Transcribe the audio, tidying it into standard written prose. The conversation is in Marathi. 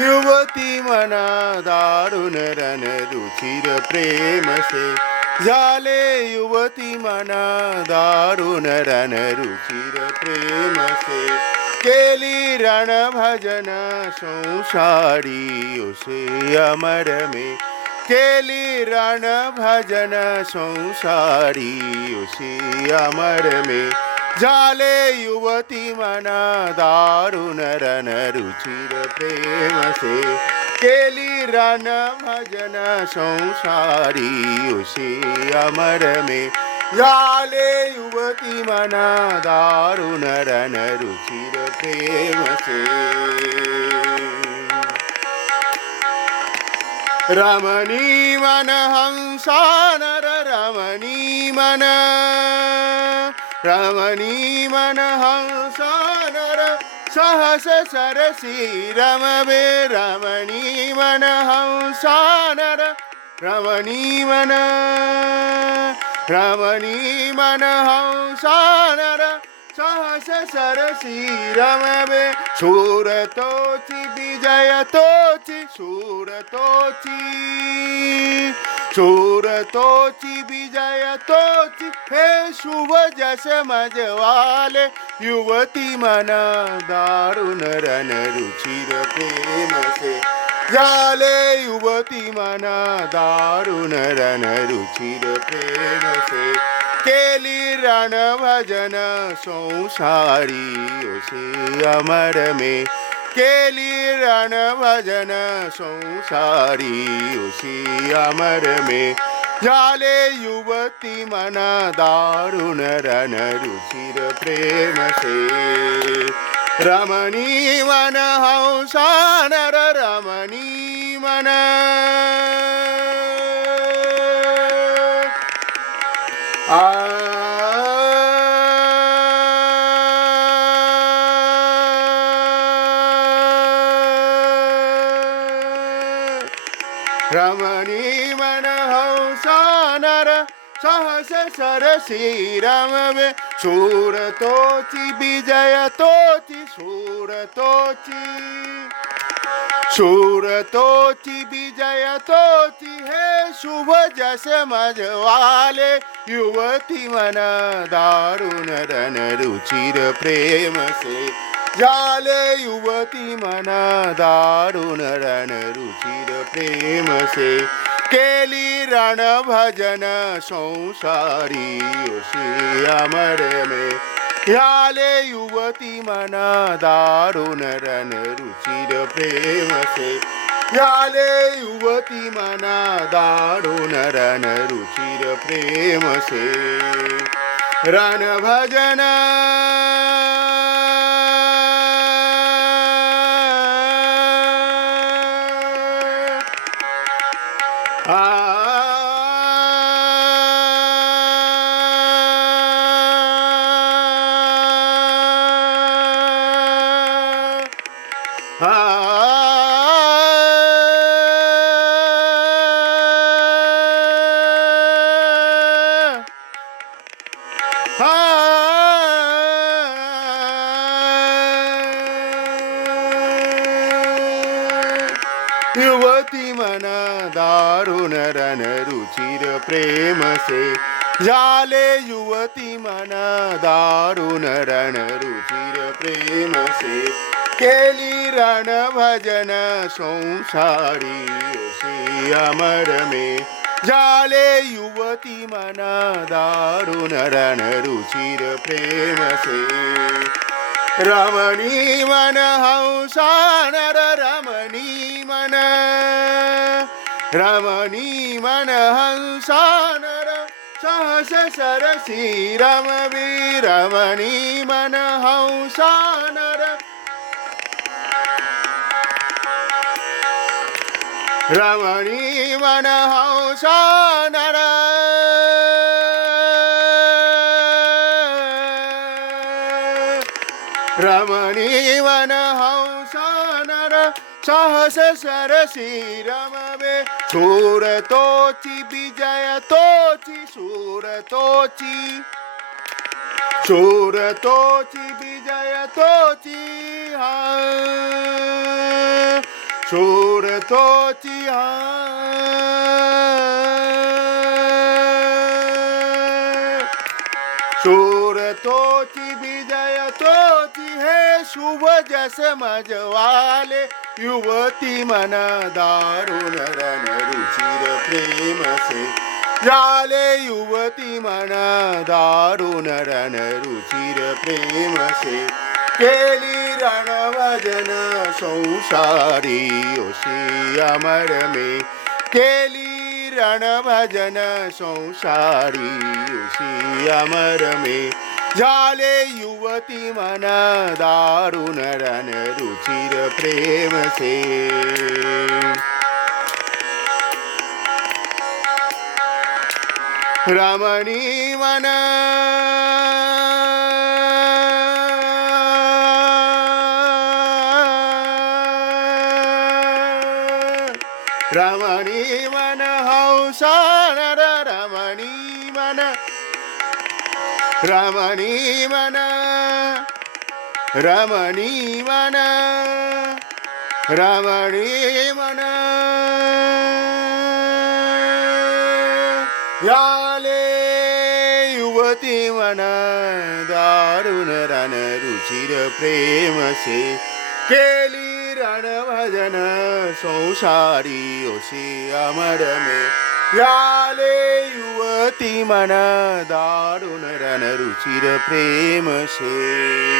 युवती मना दारुण रण रुचिर प्रेम से झाले युवती मना दारुण रण रुचिर प्रेम से केली रण भजन संसारी उसे अमर में केली रण भजन संसारी उसे अमर में झाले युवती मना दारुण रण रुचिर प्रेम से केली रण भजन संसारी उसे अमर में झाले युवती मना दारुण रण रुचिर प्रेम से रमणी मन हंसा नर रमणी मन रमणी मन हंसा नर सहस सरसी रमवे रमणी मन हंसा नर रमणी मन हंसा नर सहस सरसी रमवे सूरतोची विजयतोची सूरतोची विजयतोची हे शुभ जस मजवाले युवती मना दारुण रण रुचिर प्रेम से झाले युवती मना दारुण रण रुचिर प्रेम से केली रण भजन संसारी उसे अमर में केली रण भजन संसारी उसी अमर में झाले युवती मना दारुण रण रुचिर प्रेम से रमणी मन हंसा नर रमणी मन रमणी मन हंसा नर सहस सरसी रमवे सूरतोची विजयतोची सूरतोची विजयतोची हे शुभ जस मजवाले युवती मन दारुण रण रुचिर प्रेम से झाले युवती मन दारुण रण रुचिर प्रेम से केली रण भजन संसारी उसी अमर में झाले युवती मन दारुण रण रुचिर प्रेम से झाले युवती मन दारुण रण रुचिर प्रेम से रण भजन युवती मन दारुण रण रुचिर प्रेम से झाले युवती मन दारुण रण रुचिर प्रेम से केली रण भजन संसारी उसी अमर में झाले युवती मन दारुण रण रुचिर प्रेम से रमणी मन हंसा नर रमणी मन हंसा नर सहस सरसी रमवी रमणी मन हंसा नर रमणी मन हंसा नर रमणी मन हंसा नर सहस सरसी रमवे सूरतोची विजयतोची सूरतोची विजयतोची शूर तोची शूर तोची विजय तोची हे शुभ जस मजवाले युवती मन दारुण रण रुचिर प्रेम से झाले युवती मन दारुण रण रुचिर प्रेम से केली रण भजन संसारी ओशी अमर में केली रण भजन संसारी ओशी अमर में झाले युवती मन दारुण रण रुचिर प्रेम से रमणी मन रमणी मन हौसा नर रमणी मन रमणी मन रमणी मन रमणी मन झाले युवती मन दारुण रण रुचिर प्रेम से केली रण भजन संसारी ओशी अमर में झाले युवती मन दारुण रण रुचिर प्रेम से।